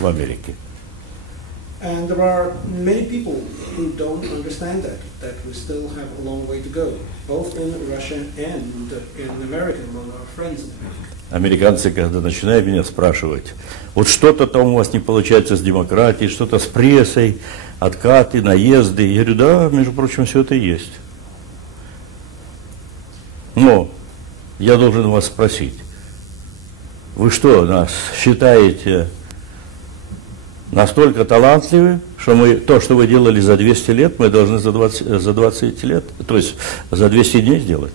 в Америке. And there are many people who don't understand that we still have a long way to go, both in Russia and in America, among our friends in America. Американцы, когда начинают меня спрашивать, вот что-то там у вас не получается с демократией, что-то с прессой, откаты, наезды, я говорю, да, между прочим, все это есть. Но я должен вас спросить, вы что, нас считаете настолько талантливы, что мы то, что вы делали за 200 лет, мы должны за 20 лет, то есть за 200 дней сделать?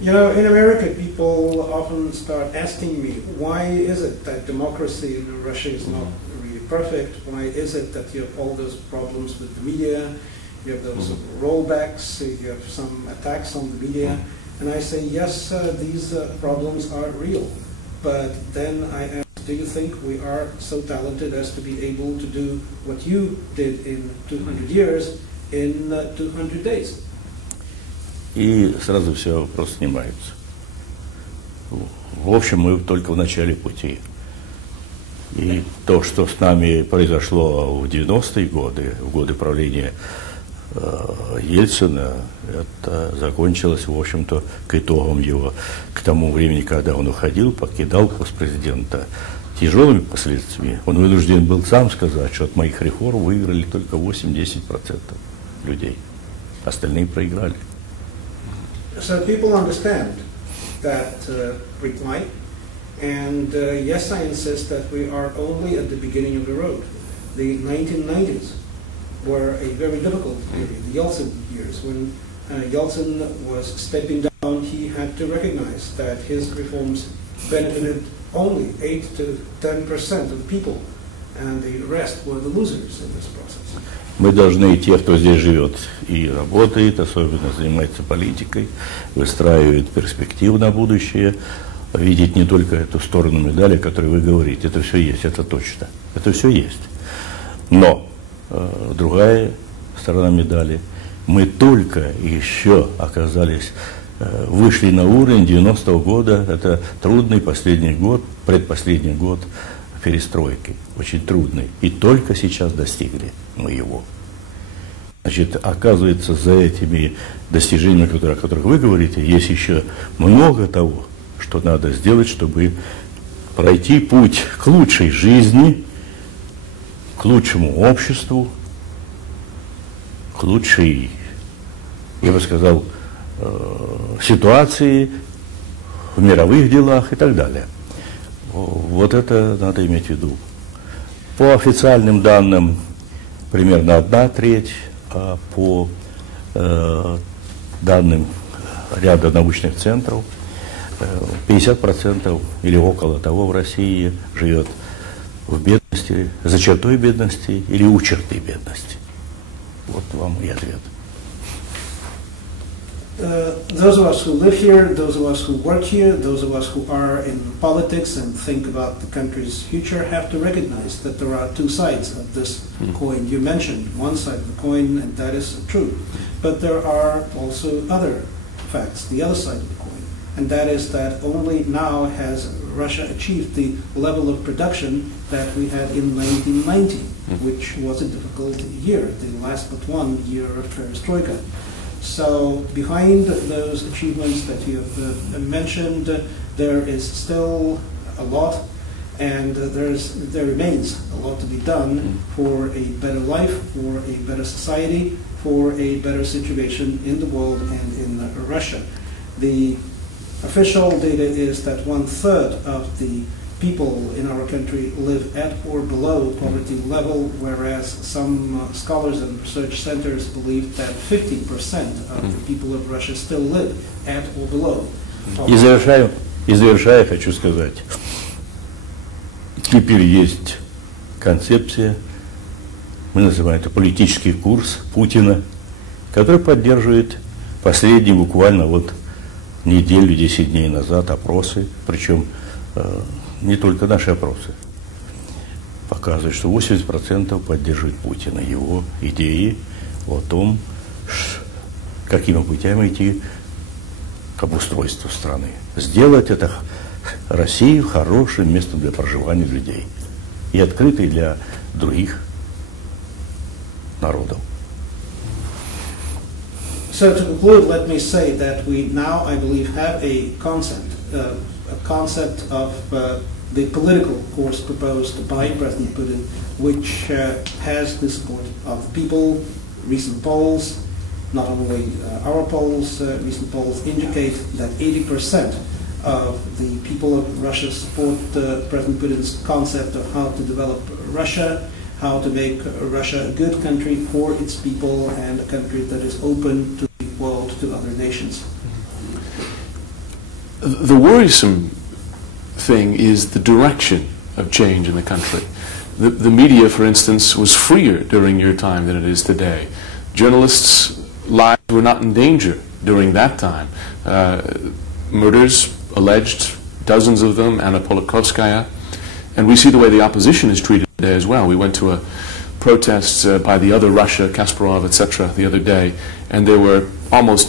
You know, in America, people often start asking me, why is it that democracy in Russia is not really perfect? Why is it that you have all those problems with the media? You have those rollbacks, you have some attacks on the media. And I say, yes, these problems are real. But then I ask, do you think we are so talented as to be able to do what you did in 200 years in 200 days? И сразу все вопрос снимается. В общем, мы только в начале пути. И то, что с нами произошло в 90-е годы, в годы правления Ельцина, это закончилось, в общем-то, к итогам его, к тому времени, когда он уходил, покидал пост президента, тяжелыми последствиями. Он вынужден был сам сказать, что от моих реформ выиграли только 8-10% людей. Остальные проиграли. So people understand that reply, and yes, I insist that we are only at the beginning of the road. The 1990s were a very difficult period, the Yeltsin years. When Yeltsin was stepping down, he had to recognize that his reforms benefited only 8 to 10% of people, and the rest were the losers in this process. Мы должны, те, кто здесь живет и работает, особенно занимается политикой, выстраивает перспективу на будущее, видеть не только эту сторону медали, о которой вы говорите. Это все есть, это точно. Это все есть. Но другая сторона медали, мы только еще оказались, вышли на уровень 90-го года, это трудный последний год, предпоследний год перестройки, очень трудный, и только сейчас достигли мы его. Значит, оказывается, за этими достижениями, о которых вы говорите, есть еще много того, что надо сделать, чтобы пройти путь к лучшей жизни, к лучшему обществу, к лучшей, я бы сказал, ситуации в мировых делах и так далее. Вот это надо иметь в виду. По официальным данным примерно 1/3, а по данным ряда научных центров 50% или около того в России живет в бедности, за чертой бедности или у черты бедности. Вот вам и ответ. Those of us who live here, those of us who work here, those of us who are in politics and think about the country's future have to recognize that there are two sides of this coin. You mentioned one side of the coin, and that is true. But there are also other facts, the other side of the coin, and that is that only now has Russia achieved the level of production that we had in 1990, which was a difficult year, the last but one year of perestroika. So behind those achievements that you have mentioned, there is still a lot, and there remains a lot to be done for a better life, for a better society, for a better situation in the world and in Russia. The official data is that 1/3 of the people in our country live at or below poverty level, whereas some scholars and research centers believe that 50% of the people of Russia still live at or below poverty. И завершая, хочу сказать, теперь есть концепция, мы называем это политический курс Путина, который поддерживает последние буквально вот неделю, 10 дней назад опросы, причем не только наши опросы, показывают, что 80% поддерживают Путина, его идеи о том, какими путями идти к обустройству страны. Сделать это Россию хорошим местом для проживания людей. и открытый для других народов. So to conclude, let me say that we now, I believe, have a concept of the political course proposed by President Putin, which has the support of the people. Recent polls, not only our polls, recent polls indicate that 80% of the people of Russia support President Putin's concept of how to develop Russia, how to make Russia a good country for its people and a country that is open to the world, to other nations. The worrisome thing is the direction of change in the country. The media, for instance, was freer during your time than it is today. Journalists' lives were not in danger during that time. Murders alleged, dozens of them, Anna Politkovskaya. And we see the way the opposition is treated today as well. We went to a protest by the other Russia, Kasparov, etc., the other day, and there were almost